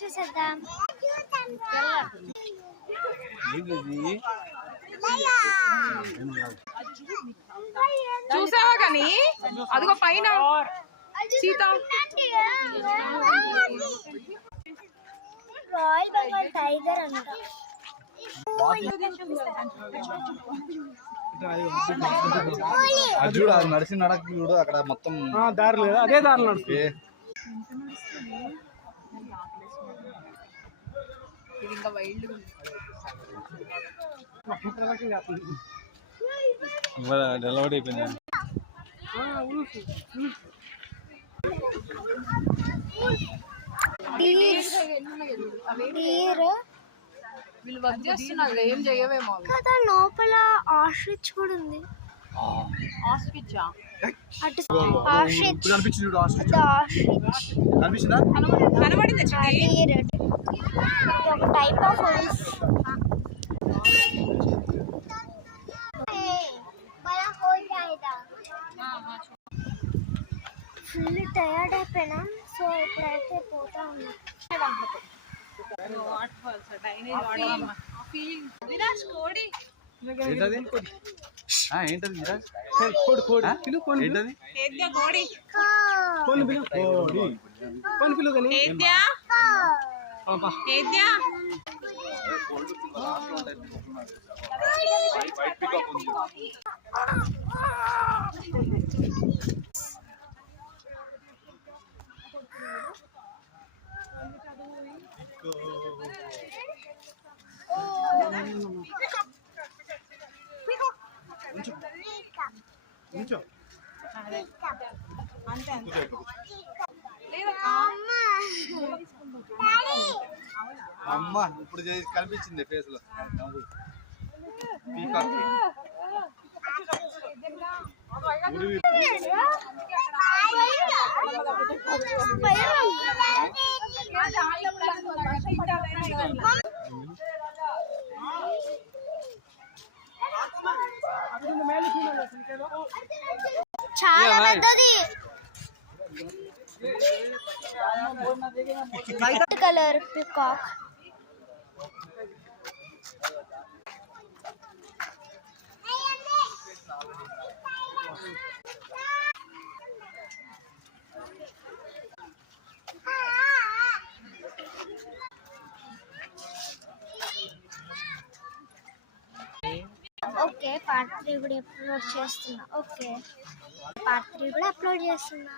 చూసేద్దాం. చూసావా కానీ అదిగో పైన సీత రాయల్ బెంగాల్ టైగర్ అంట. అది చూడు, అది నడిచి నడక చూడు, అక్కడ మొత్తం దారి లేదు, అదే దారి నడుస్తుంది. ఇది ఇంకా వైల్డ్ డెలివరీ అయిపోయింది. వీళ్ళు వర్క్ చేస్తున్నారు, ఏం చేయవేమో కదా. లోపల ఆస్ట్రిచ్ కూడా ఉంది. ఆస్ట్రిచా? అటు ఆస్ట్రిచ్ కనిపించింది చూడు, ఆస్ట్రిచ్ కనిపించిందా? కనబడింది. ఒక టైప్ ఆఫ్ ఫుల్ టయర్డ్ అయిపోయినా. సో ఇప్పుడైతే పోతా ఉన్నా. ఏంటది? ఏంటది మిరాజ్? ఏంటది? అమ్మ ఇప్పుడు కనిపించింది ఫేస్ లో. చాలా పెద్దది. White colour peacock. Okay, part 3 కూడా అప్లోడ్ చేస్తున్నా. ఓకే, పార్ట్ 3 కూడా అప్లోడ్ చేస్తున్నా.